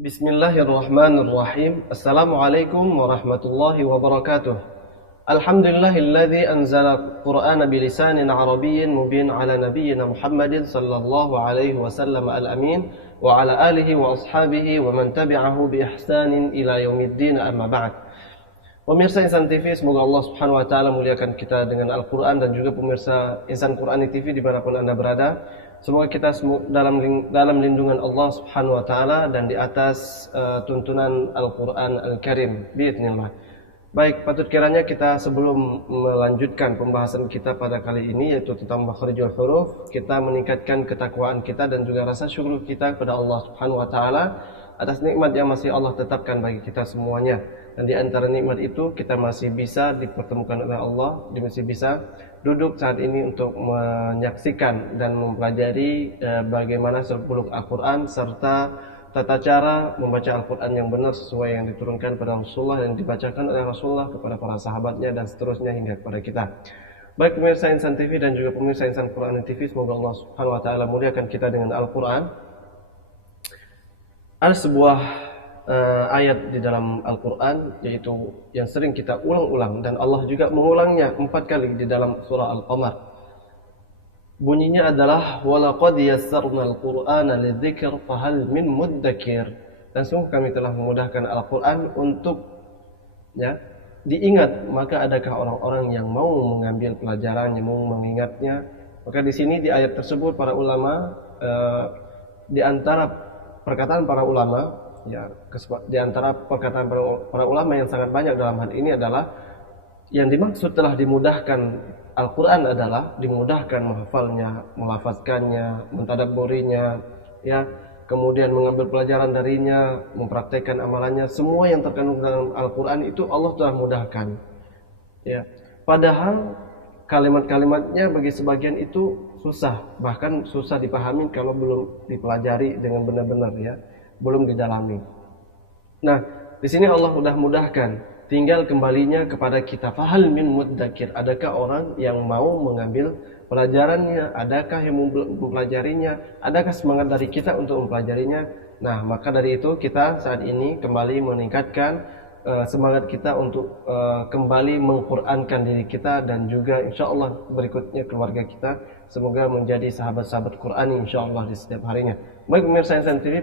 Bismillahirrahmanirrahim. Assalamualaikum warahmatullahi wabarakatuh. Alhamdulillahilladzi anzala Qur'ana bilisanin Arabiyyin mubin ala nabiyyina Muhammadin sallallahu alaihi wasallam al-amin wa ala alihi wa ashabihi wa man tabi'ahu bi ihsanin ila yaumiddin amma ba'd. Pemirsa Insan TV, semoga Allah Subhanahu wa taala muliakan kita dengan Al-Qur'an dan juga pemirsa Insan Qur'ani TV dimanapun Anda berada. Semoga kita dalam lindungan Allah Subhanahu wa taala dan di atas tuntunan Al-Qur'an Al-Karim biidznillah. Baik, patut kiranya kita sebelum melanjutkan pembahasan kita pada kali ini yaitu tentang makhrijul huruf, kita meningkatkan ketakwaan kita dan juga rasa syukur kita kepada Allah Subhanahu wa taala atas nikmat yang masih Allah tetapkan bagi kita semuanya. Dan di antara nikmat itu kita masih bisa dipertemukan oleh Allah, masih bisa duduk saat ini untuk menyaksikan dan mempelajari bagaimana seluk-beluk Al-Quran serta tata cara membaca Al-Quran yang benar sesuai yang diturunkan pada Rasulullah dan dibacakan oleh Rasulullah kepada para sahabatnya dan seterusnya hingga kepada kita. Baik pemirsa Insan TV dan juga pemirsa Insan Quran TV, semoga Allah Subhanahu wa taala muliakan kita dengan Al-Quran. Ada sebuah ayat di dalam Al-Quran yaitu yang sering kita ulang-ulang dan Allah juga mengulangnya 4 kali di dalam surah Al-Qamar. Bunyinya adalah walaqad yassarnal qur'ana lidzikr fahal min muddakir. Dan sungguh kami telah memudahkan Al-Quran untuk diingat, maka adakah orang-orang yang mau mengambil pelajaran, yang mau mengingatnya? Maka di sini di ayat tersebut para ulama di antara perkataan para ulama di antara perkataan para ulama yang sangat banyak dalam hal ini adalah yang dimaksud telah dimudahkan Al-Quran adalah dimudahkan menghafalnya, melafazkannya, mentadabburinya, kemudian mengambil pelajaran darinya, mempraktekkan amalannya. Semua yang terkandung dalam Al-Quran itu Allah telah mudahkan. Padahal kalimat-kalimatnya bagi sebagian itu susah, bahkan susah dipahami kalau belum dipelajari dengan benar-benar belum didalami. Nah, di sini Allah sudah mudahkan, tinggal kembalinya kepada kita. Fahal min muddakir, adakah orang yang mau mengambil pelajarannya, adakah yang mempelajarinya, adakah semangat dari kita untuk mempelajarinya? Nah, maka dari itu kita saat ini kembali meningkatkan semangat kita untuk kembali mengqurankan diri kita dan juga insyaallah berikutnya keluarga kita semoga menjadi sahabat-sahabat Qur'ani insyaallah di setiap harinya. Baik pemirsa Insan TV,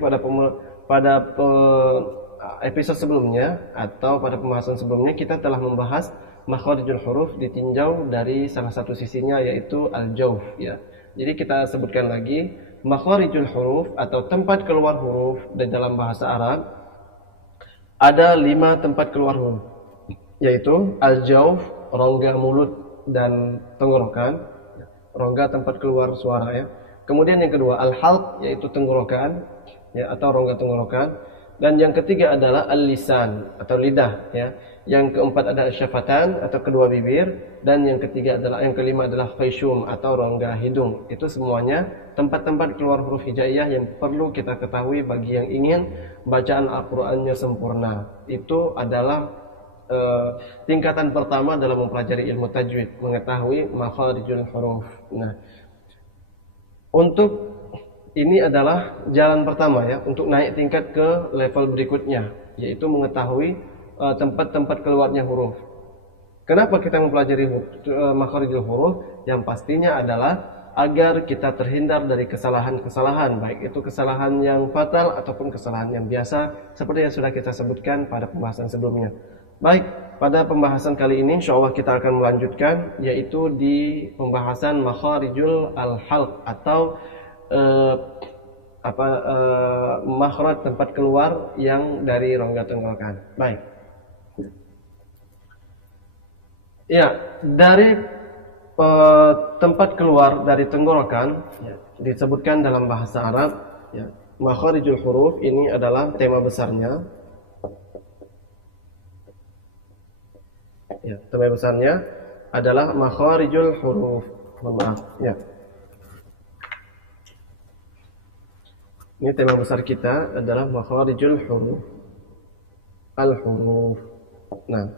pada episode sebelumnya atau pada pembahasan sebelumnya kita telah membahas makhrijul huruf ditinjau dari salah satu sisinya yaitu al-jawf Jadi kita sebutkan lagi makhrijul huruf atau tempat keluar huruf di dalam bahasa Arab. Ada 5 tempat keluar huruf, yaitu al-jawf, rongga mulut dan tenggorokan, rongga tempat keluar suara Kemudian yang kedua al-halq, yaitu tenggorokan atau rongga tenggorokan. Dan yang ketiga adalah al-lisan atau lidah Yang keempat adalah syafatan atau kedua bibir, dan yang kelima adalah khayshum atau rongga hidung. Itu semuanya tempat-tempat keluar huruf hijaiyah yang perlu kita ketahui bagi yang ingin bacaan Al-Qur'annya sempurna. Itu adalah tingkatan pertama dalam mempelajari ilmu tajwid, mengetahui makhrijul huruf. Nah, untuk ini adalah jalan pertama untuk naik tingkat ke level berikutnya, yaitu mengetahui tempat-tempat keluarnya huruf. Kenapa kita mempelajari makhrijul huruf? Yang pastinya adalah agar kita terhindar dari kesalahan-kesalahan, baik itu kesalahan yang fatal ataupun kesalahan yang biasa, seperti yang sudah kita sebutkan pada pembahasan sebelumnya. Baik, pada pembahasan kali ini insyaallah kita akan melanjutkan, yaitu di pembahasan makhrijul al-halq atau makhraj tempat keluar yang dari rongga tenggorokan. Baik. Dari tempat keluar dari tenggorokan disebutkan dalam bahasa Arab makhrijul huruf ini adalah tema besarnya. Tema besarnya adalah makhrijul huruf. Ini tema besar kita adalah makhrijul huruf, al-huruf. Nah,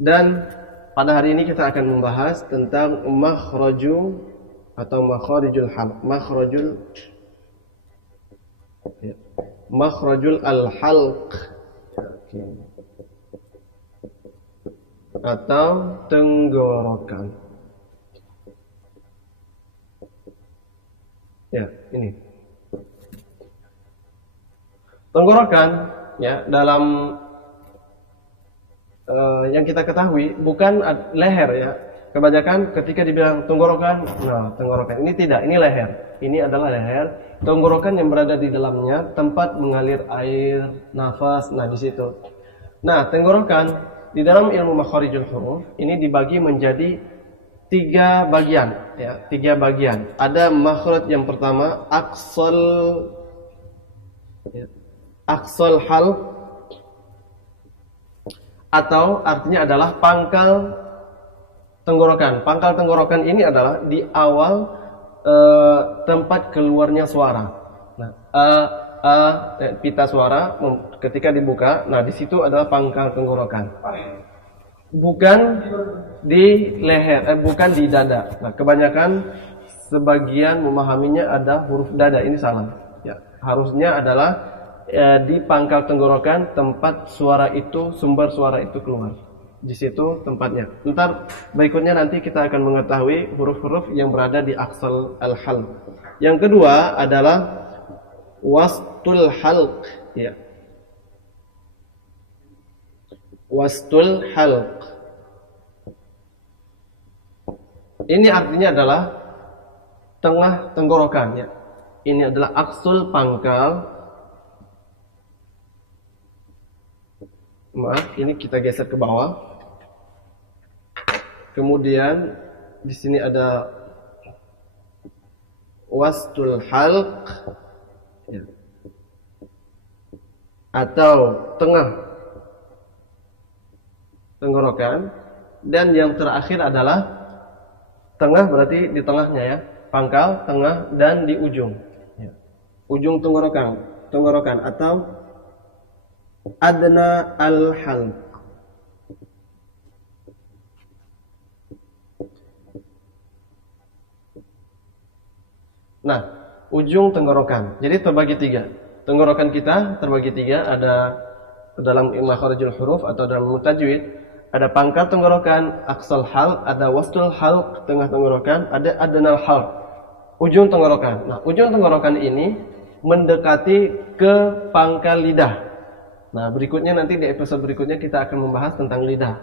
dan pada hari ini kita akan membahas tentang makhraju atau makhrijul halq, makhrajul Ya. Makhrajul al-halq, ya, atau tenggorokan. Ya, ini. Tenggorokan, ya, dalam yang kita ketahui bukan leher, ya. Kebanyakan ketika dibilang tenggorokan, nah tenggorokan ini tidak, ini leher. Ini adalah leher. Tenggorokan yang berada di dalamnya tempat mengalir air, nafas. Nah di situ. Nah tenggorokan di dalam ilmu makharijul huruf ini dibagi menjadi 3 bagian, ya, 3 bagian. Ada makhraj yang pertama aqsal, ya, aqsal halq, atau artinya adalah pangkal tenggorokan. Pangkal tenggorokan ini adalah di awal tempat keluarnya suara. Nah, pita suara ketika dibuka, nah di situ adalah pangkal tenggorokan. Bukan di leher, bukan di dada. Nah, kebanyakan sebagian memahaminya ada huruf dada, ini salah. Ya, harusnya adalah di pangkal tenggorokan tempat suara itu, sumber suara itu keluar. Di situ tempatnya. Ntar berikutnya nanti kita akan mengetahui huruf-huruf yang berada di aqsal al-halq. Yang kedua adalah wastul halq, ya. Wastul halq. Ini artinya adalah tengah tenggorokan, ya. Ini adalah aqsul pangkal. Maaf, ini kita geser ke bawah. Kemudian di sini ada wastul halq, ya, atau tengah tenggorokan. Dan yang terakhir adalah tengah, berarti di tengahnya, ya, pangkal, tengah, dan di ujung, ya. Ujung tenggorokan atau adna al-halq. Nah, ujung tenggorokan. Jadi terbagi 3. Tenggorokan kita terbagi 3. Ada dalam makharijul huruf atau dalam tajwid, ada pangkal tenggorokan, aqsal halq, ada wastul halq, tengah tenggorokan, ada adnal halq, ujung tenggorokan. Nah, ujung tenggorokan ini mendekati ke pangkal lidah. Nah, berikutnya nanti di episode berikutnya kita akan membahas tentang lidah.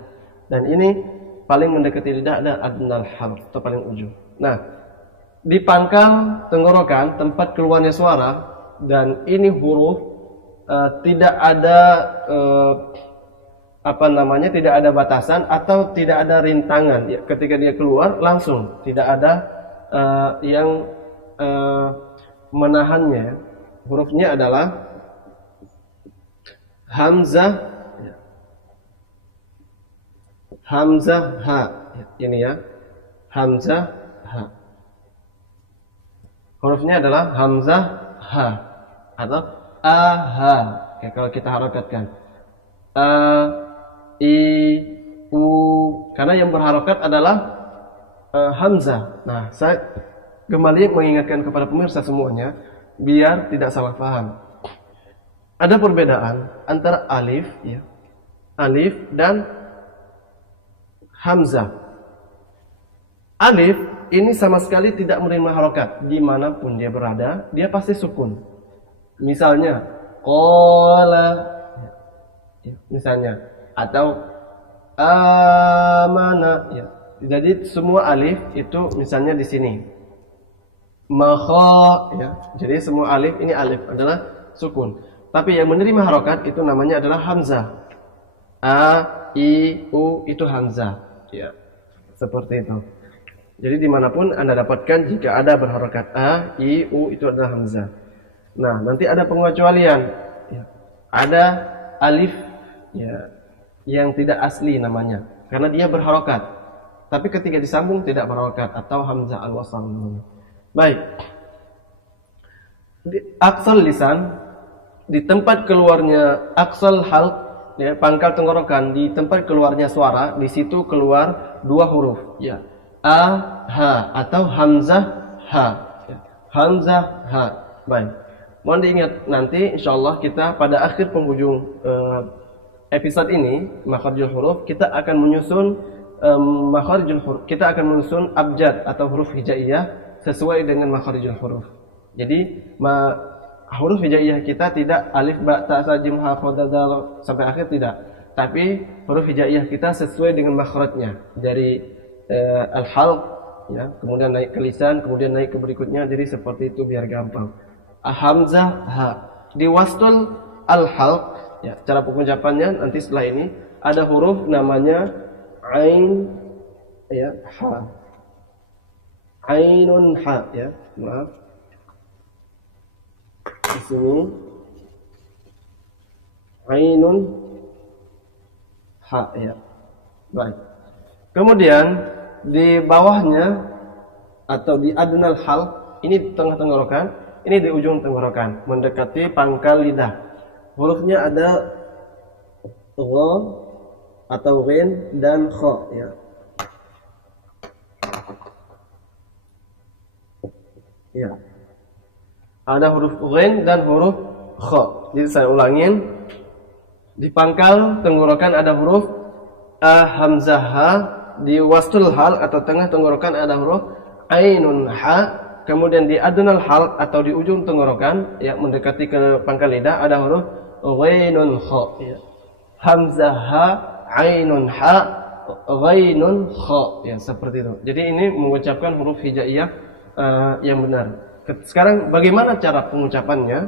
Dan ini paling mendekati lidah ada adnal halq atau paling ujung. Nah, di pangkal tenggorokan tempat keluarnya suara, dan ini huruf tidak ada tidak ada batasan atau tidak ada rintangan, ya. Ketika dia keluar langsung, tidak ada yang menahannya. Hurufnya adalah hamzah, ya. Hamzah ha, ya. Ini, ya, hamzah ha. Hurufnya adalah hamzah ha atau aha. Oke, kalau kita harakatkan a, i, u, karena yang berharokat adalah hamzah. Nah, saya kembali mengingatkan kepada pemirsa semuanya biar tidak salah paham. Ada perbedaan antara alif, ya, alif dan hamzah. Alif ini sama sekali tidak menerima harokat. Dimanapun dia berada, dia pasti sukun. Misalnya qala, ya, misalnya, atau amana, ya. Jadi semua alif itu misalnya di sini makha, ya. Jadi semua alif, ini alif adalah sukun. Tapi yang menerima harokat itu namanya adalah hamzah. A, i, u itu hamzah, ya. Seperti itu. Jadi dimanapun Anda dapatkan jika ada berharokat a, i, u itu adalah hamzah. Nah, nanti ada pengecualian, ya. Ada alif, ya, yang tidak asli namanya karena dia berharokat. Tapi ketika disambung tidak berharokat, atau hamzah al-wasl. Baik. Di aqsal lisan, di tempat keluarnya aqsal halq, ya, pangkal tenggorokan, di tempat keluarnya suara, di situ keluar 2 huruf, ya. A, ha, atau hamzah ha, ya. Hamzah ha. Baik. Mohon diingat nanti insyaallah kita pada akhir penghujung episode ini makharijul huruf kita akan menyusun makharijul huruf, kita akan menyusun abjad atau huruf hijaiyah sesuai dengan makharijul huruf. Jadi huruf hijaiyah kita tidak alif ba ta sa jim ha kha dal sampai akhir tidak, tapi huruf hijaiyah kita sesuai dengan makhrajnya dari al-halq ya, kemudian naik ke lisan, kemudian naik ke berikutnya, jadi seperti itu biar gampang. Hamzah ha di wastul al-halq ya, cara pengucapannya nanti setelah ini ada huruf namanya ain ya, ha, ainun ha ya, maaf di sini ainun ha ya, baik. Kemudian di bawahnya atau di adnal halq ini tengah tenggorokan, ini di ujung tenggorokan mendekati pangkal lidah. Hurufnya ada gha atau ghin dan kha ya. Ya. Ada huruf ghin dan huruf kha. Jadi saya ulangin. Di pangkal tenggorokan ada huruf hamzah ha, di wastul hal atau tengah tenggorokan ada huruf ainun ha, kemudian di adnal hal atau di ujung tenggorokan ya mendekati ke pangkal lidah ada huruf ghainun kha ya. Hamzah ha, ainun ha, ghainun kha ya, seperti itu. Jadi ini mengucapkan huruf hijaiyah yang benar. Sekarang bagaimana cara pengucapannya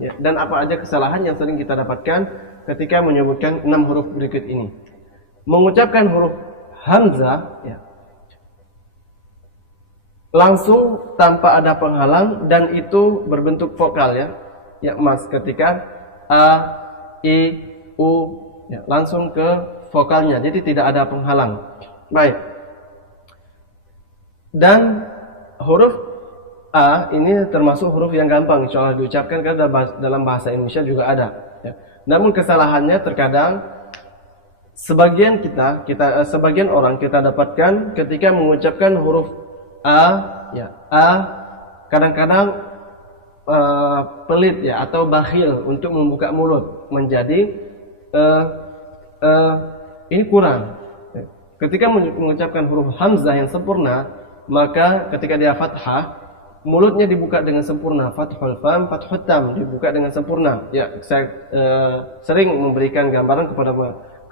ya, dan apa aja kesalahan yang sering kita dapatkan ketika menyebutkan 6 huruf berikut ini. Mengucapkan huruf hamzah ya, langsung tanpa ada penghalang dan itu berbentuk vokal ya. Ya Mas, ketika a, i, u ya, langsung ke vokalnya. Jadi tidak ada penghalang. Baik. Dan huruf a ini termasuk huruf yang gampang insyaallah diucapkan karena dalam bahasa Indonesia juga ada ya. Namun kesalahannya terkadang sebagian orang kita dapatkan ketika mengucapkan huruf a ya, a kadang-kadang pelit ya atau bakhil untuk membuka mulut menjadi ini kurang. Ketika mengucapkan huruf hamzah yang sempurna, maka ketika dia fathah mulutnya dibuka dengan sempurna, fathul fam, fathul tam dibuka dengan sempurna. Ya, saya sering memberikan gambaran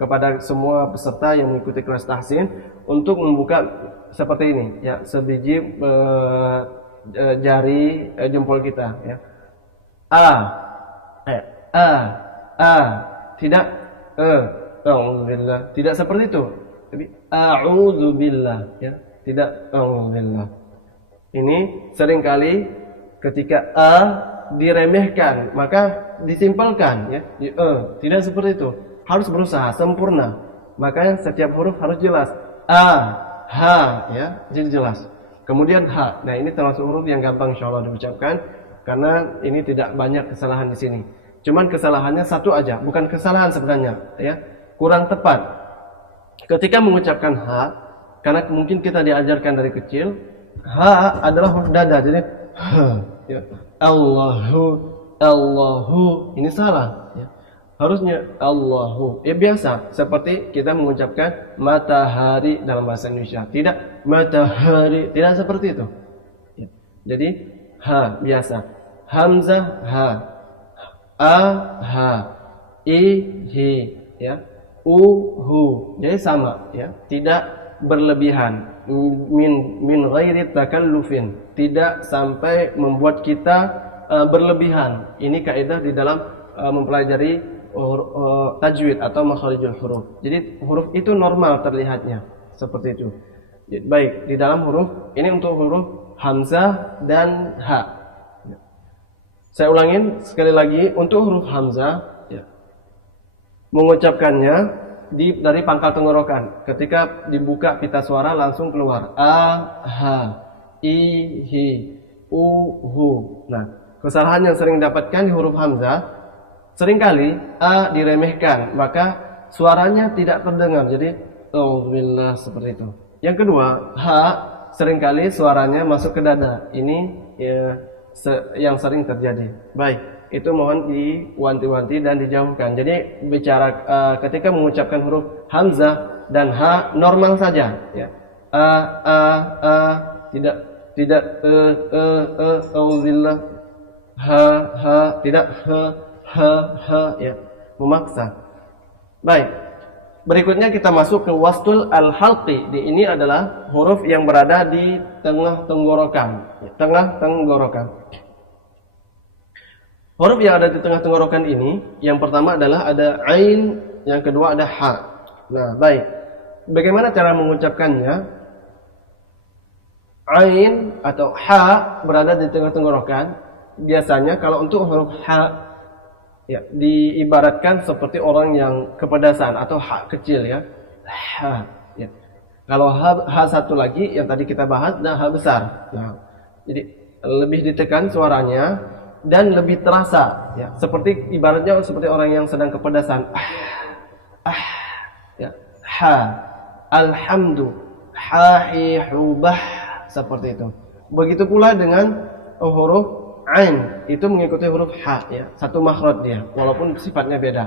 kepada semua peserta yang mengikuti kelas tahsin untuk membuka seperti ini, ya, sebiji jari jempol kita, ya. Tidak a'udzubillah, tidak seperti itu. Jadi a'udzubillah, ya, tidak a'udzubillah. Ini seringkali ketika a diremehkan, maka disimpelkan ya. Tidak seperti itu. Harus berusaha sempurna. Makanya setiap huruf harus jelas. A, ha ya, jadi jelas. Kemudian ha. Nah, ini termasuk huruf yang gampang insyaallah diucapkan karena ini tidak banyak kesalahan di sini. Cuman kesalahannya satu aja, bukan kesalahan sebenarnya ya. Kurang tepat. Ketika mengucapkan ha, karena mungkin kita diajarkan dari kecil ha adalah huruf dada, jadi ya. Allahu ini salah ya. Harusnya Allahu. Ya biasa seperti kita mengucapkan matahari dalam bahasa Indonesia. Tidak matahari, tidak seperti itu. Ya. Jadi ha biasa. Hamzah ha. A ha. I hi ya. U hu. Jadi sama ya. Tidak berlebihan. Min ghairi takallufin, tidak sampai membuat kita berlebihan. Ini kaidah di dalam mempelajari tajwid atau makharijul huruf. Jadi huruf itu normal terlihatnya seperti itu. Baik, di dalam huruf ini untuk huruf hamzah dan ha. Saya ulangin sekali lagi untuk huruf hamzah ya. Mengucapkannya dari pangkal tenggorokan. Ketika dibuka pita suara langsung keluar. A, ha, i, hi, u, hu. Nah, kesalahan yang sering dapatkan di huruf hamzah, seringkali a diremehkan, maka suaranya tidak terdengar. Jadi, alhamdulillah seperti itu. Yang kedua, ha seringkali suaranya masuk ke dada. Ini ya, yang sering terjadi. Baik, itu mohon diwanti-wanti dan dijauhkan. Jadi bicara ketika mengucapkan huruf hamzah dan ha normal saja, ya. Tidak auzubillah, tidak ya, memaksa. Baik. Berikutnya kita masuk ke wastul al-halqi. Ini adalah huruf yang berada di tengah tenggorokan. Tengah tenggorokan. Huruf yang ada di tengah tenggorokan ini, yang pertama adalah ada ain, yang kedua ada ha. Nah, baik. Bagaimana cara mengucapkannya? Ain atau ha berada di tengah tenggorokan. Biasanya kalau untuk huruf ha, ya, diibaratkan seperti orang yang kepedasan atau ha kecil, ya. Ha, ya. Kalau ha satu lagi yang tadi kita bahas, nah ha besar. Nah, jadi lebih ditekan suaranya dan lebih terasa, ya. Seperti ibaratnya seperti orang yang sedang kepedasan. Ya. Ha, alhamdu, ha hi hu bah, seperti itu. Begitu pula dengan huruf ain, itu mengikuti huruf ha, ya, satu makhraj dia, walaupun sifatnya beda.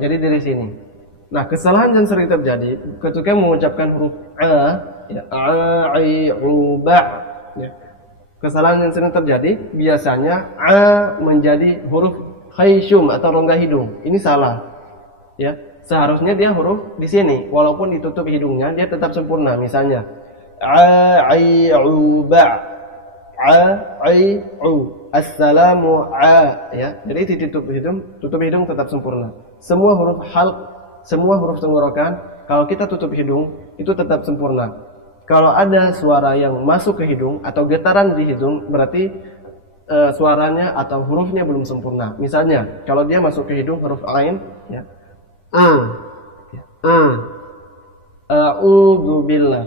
Jadi dari sini. Nah, kesalahan yang sering terjadi ketika mengucapkan huruf ya, ba, ya. Kesalahan yang sering terjadi biasanya menjadi huruf khayshum atau rongga hidung. Ini salah, ya. Seharusnya dia huruf di sini, walaupun ditutup hidungnya, dia tetap sempurna. Misalnya ba, assalamu ya. Jadi tutup hidung tetap sempurna. Semua huruf halq, semua huruf tenggorokan, kalau kita tutup hidung itu tetap sempurna. Kalau ada suara yang masuk ke hidung atau getaran di hidung, berarti suaranya atau hurufnya belum sempurna. Misalnya, kalau dia masuk ke hidung huruf ain, ya. A'udzu billah.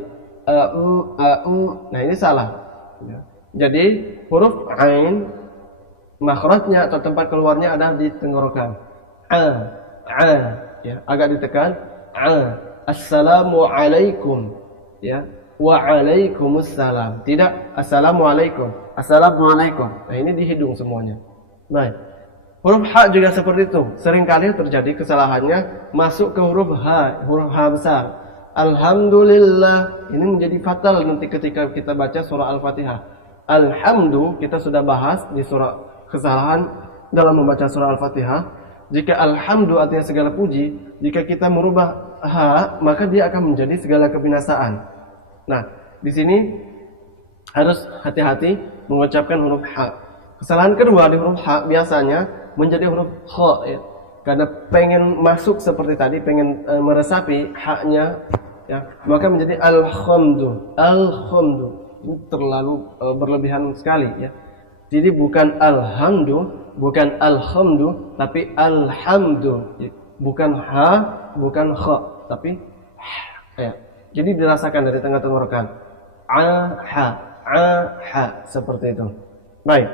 Nah, ini salah. Ya. Jadi huruf ain makhrajnya atau tempat keluarnya ada di tenggorokan. Ya, agak ditekan. Assalamu alaikum, ya. Wa alaikumussalam. Tidak assalamualaikum. Assalamualaikum. Nah, ini di hidung semuanya. Baik. Huruf ha juga seperti itu. Seringkali terjadi kesalahannya masuk ke huruf ha besar. Alhamdulillah. Ini menjadi fatal nanti ketika kita baca surah Al-Fatihah. Alhamdu kita sudah bahas di surah kesalahan dalam membaca surah Al-Fatihah. Jika alhamdu artinya segala puji, jika kita merubah ha, maka dia akan menjadi segala kebinasaan. Nah, di sini harus hati-hati mengucapkan huruf ha. Kesalahan kedua di huruf ha biasanya menjadi huruf kha, ya. Karena pengen masuk seperti tadi, pengen meresapi ha-nya, ya, maka menjadi alhamdu. Ini terlalu berlebihan sekali, ya. Jadi bukan alhamdu, bukan alhamdu, tapi alhamdu. Bukan ha, bukan kha, tapi ya. Jadi dirasakan dari tengah tenggorokan. Ha, seperti itu. Baik.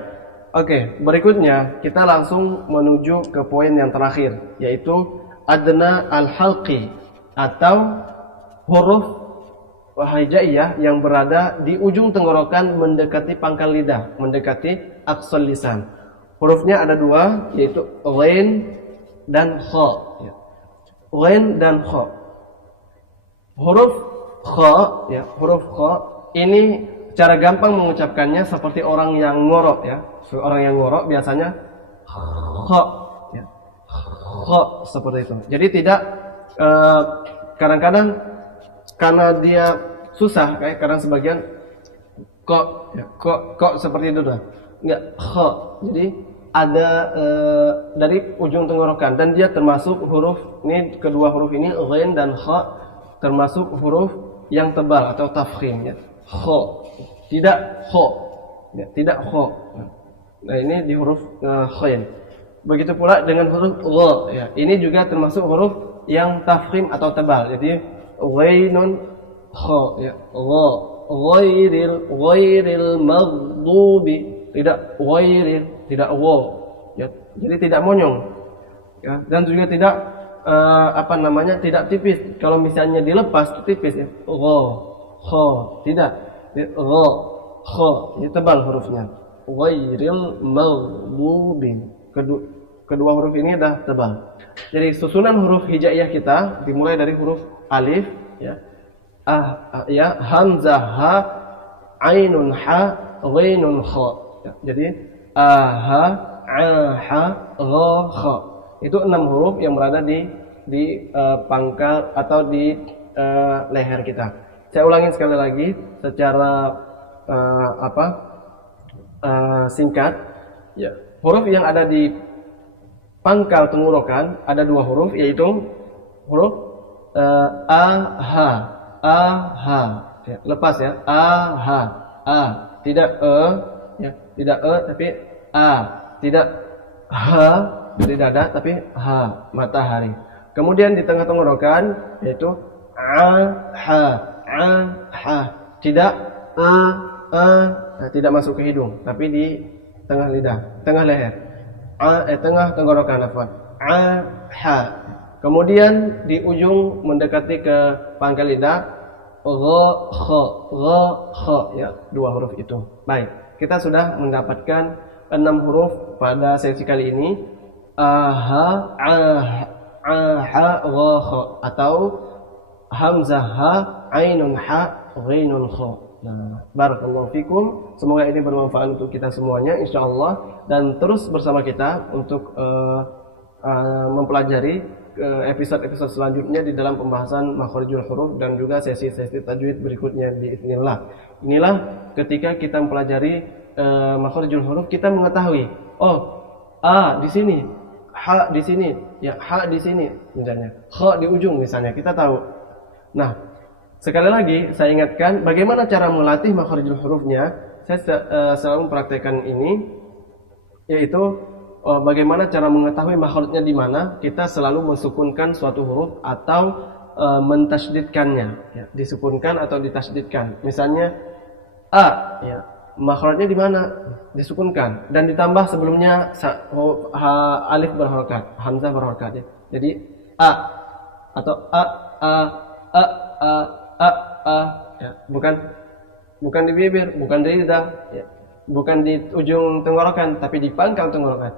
Oke, berikutnya kita langsung menuju ke poin yang terakhir, yaitu adna al-halqi atau huruf hijaiyah yang berada di ujung tenggorokan mendekati pangkal lidah, mendekati aqsal lisan. Hurufnya ada dua, yaitu ghain dan kha. Ghain dan kha. Huruf kha, ya, huruf kha ini cara gampang mengucapkannya seperti orang yang ngorok, ya. Orang yang ngorok biasanya kha, ya. Kha seperti itu. Jadi tidak kadang-kadang karena dia susah, kayak kadang sebagian kok, ya, kok seperti itu dah. Enggak kha. Jadi ada dari ujung tenggorokan dan dia termasuk huruf ini, kedua huruf ini ghain dan kha termasuk huruf yang tebal atau tafkhim, ya. Kha, tidak kha, ya, tidak kha. Nah, ini di huruf ghain. Begitu pula dengan huruf gha, ya. Ini juga termasuk huruf yang tafkhim atau tebal. Jadi ghainun kha, ya. Gha, ghairil maghdubi, tidak ghairil, tidak wa, ya. Jadi tidak monyong, ya. Dan juga tidak tidak tipis. Kalau misalnya dilepas tipis, ya. Gha, kha, tidak. Gha, kha. Ini tebal hurufnya. Ghairil maghdubin. Kedua huruf ini dah tebal. Jadi susunan huruf hijaiyah kita dimulai dari huruf alif, ya, ya, hamzah, ha, ainun, ha, ghainun, kha. Ya, jadi ha, ha, gha, kha. Itu 6 huruf yang berada di pangkal atau di leher kita. Saya ulangi sekali lagi secara singkat. Ya, huruf yang ada di pangkal tenggorokan ada 2 huruf, yaitu huruf ha. Ya, lepas ya, tidak ya, tidak tapi tidak ha dari dada tapi ha, matahari. Kemudian di tengah tenggorokan yaitu ha, tidak tidak masuk ke hidung tapi di tengah lidah, tengah leher. Tengah tenggorokan, ha. Kemudian di ujung mendekati ke pangkal lidah, kha, ya, 2 huruf itu. Baik, kita sudah mendapatkan 6 huruf pada sesi kali ini. Ha, gha, kha, atau hamzah ha, ainun ha, ghainun kha. Nah, barakallahu fikum. Semoga ini bermanfaat untuk kita semuanya insyaallah, dan terus bersama kita untuk mempelajari episode-episode selanjutnya di dalam pembahasan makharijul huruf dan juga sesi-sesi tajwid berikutnya biiznillah. Inilah ketika kita mempelajari makharijul huruf, kita mengetahui, oh, a di sini, ha di sini, ya, ha di sini misalnya, kha di ujung misalnya, kita tahu. Nah, sekali lagi saya ingatkan bagaimana cara melatih makharijul hurufnya. Saya selalu mempraktekkan ini, yaitu bagaimana cara mengetahui makharijnya di mana. Kita selalu mensukunkan suatu huruf atau mentasydidkannya, ya, disukunkan atau ditasydidkan. Misalnya a, ya, makharijnya di mana? Disukunkan dan ditambah sebelumnya alif berharokat, hamzah berharokat, ya. Jadi a atau ya, bukan di bibir, bukan di lidah, ya, bukan di ujung tenggorokan, tapi di pangkal tenggorokan.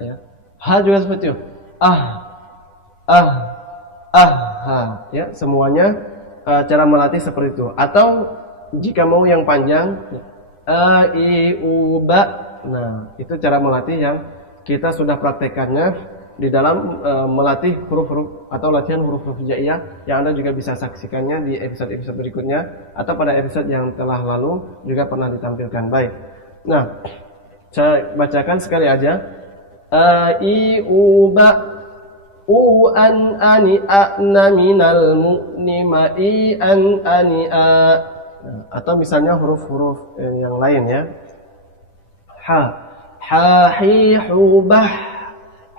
Ya. Ha juga seperti itu. Ha. Ya, semuanya cara melatih seperti itu. Atau jika mau yang panjang, i, u, ba. Nah, itu cara melatih yang kita sudah praktekannya di dalam melatih huruf-huruf atau latihan huruf-huruf hijaiyah, yang Anda juga bisa saksikannya di episode-episode berikutnya atau pada episode yang telah lalu juga pernah ditampilkan. Baik. Nah, saya bacakan sekali aja. I, u, ba, u, an, ani, a, na, minal, mu'ni, ma, i, an, ani, a. Nah, atau misalnya huruf-huruf yang lain, ya. Ha, hi, hu, bah,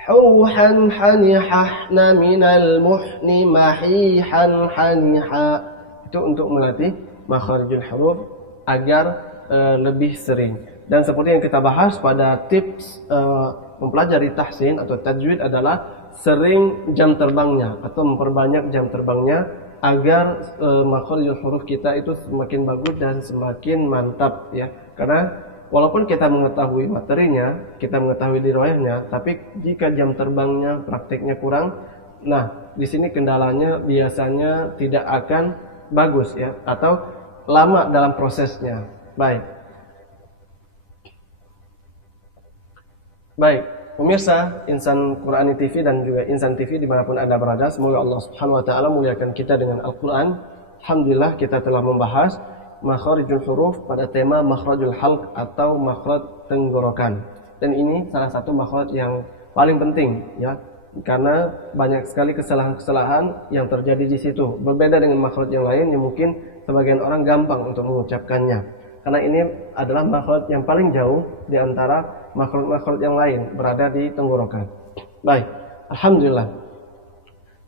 huhan, hanihahna, minal, muhni, mahihan, haniha. Itu untuk melatih makharijul huruf agar lebih sering. Dan seperti yang kita bahas pada tips mempelajari tahsin atau tajwid adalah sering jam terbangnya atau memperbanyak jam terbangnya agar makharijul huruf kita itu semakin bagus dan semakin mantap, ya. Karena walaupun kita mengetahui materinya, kita mengetahui riwayatnya, tapi jika jam terbangnya, prakteknya kurang, nah di sini kendalanya biasanya tidak akan bagus, ya, atau lama dalam prosesnya. Baik, pemirsa Insan Qurani TV dan juga Insan TV dimanapun Anda berada, semoga Allah Subhanahu Wa Taala muliakan kita dengan Al-Quran. Alhamdulillah kita telah membahas makharijul huruf pada tema makhrajul halq atau makhraj tenggorokan. Dan ini salah satu makhraj yang paling penting, ya, karena banyak sekali kesalahan-kesalahan yang terjadi di situ. Berbeda dengan makhraj yang lain yang mungkin sebagian orang gampang untuk mengucapkannya. Karena ini adalah makhraj yang paling jauh di antara makhraj-makhraj yang lain berada di tenggorokan. Baik, alhamdulillah.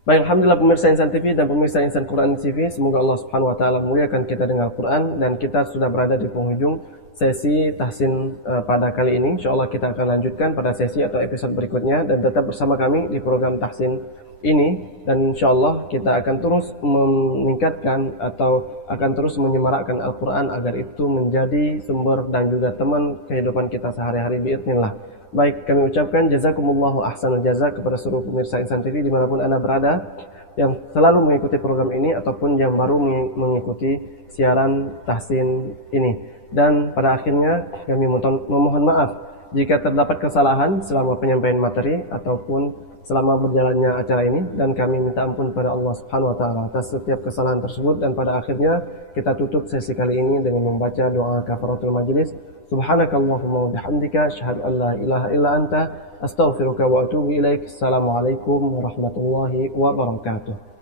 Baik, alhamdulillah pemirsa Insan TV dan pemirsa Insan Quran TV, semoga Allah Subhanahu Wa Taala muliakan kita dengan Al-Quran, dan kita sudah berada di penghujung sesi tahsin pada kali ini. Insya Allah kita akan lanjutkan pada sesi atau episode berikutnya, dan tetap bersama kami di program tahsin ini. Dan insya Allah kita akan terus meningkatkan atau akan terus menyemarakkan Al-Quran agar itu menjadi sumber dan juga teman kehidupan kita sehari-hari biidznillah. Baik, kami ucapkan jazakumullahu ahsanul jazak kepada seluruh pemirsa Insan TV dimanapun Anda berada, yang selalu mengikuti program ini ataupun yang baru mengikuti siaran tahsin ini. Dan pada akhirnya kami memohon maaf jika terdapat kesalahan selama penyampaian materi ataupun selama berjalannya acara ini, dan kami minta ampun pada Allah Subhanahu wa taala atas setiap kesalahan tersebut. Dan pada akhirnya kita tutup sesi kali ini dengan membaca doa kafaratul majelis. Subhanakallahumma wa bihamdika asyhadu an la ilaha illa anta astaghfiruka wa atubu ilaik. Assalamualaikum warahmatullahi wabarakatuh.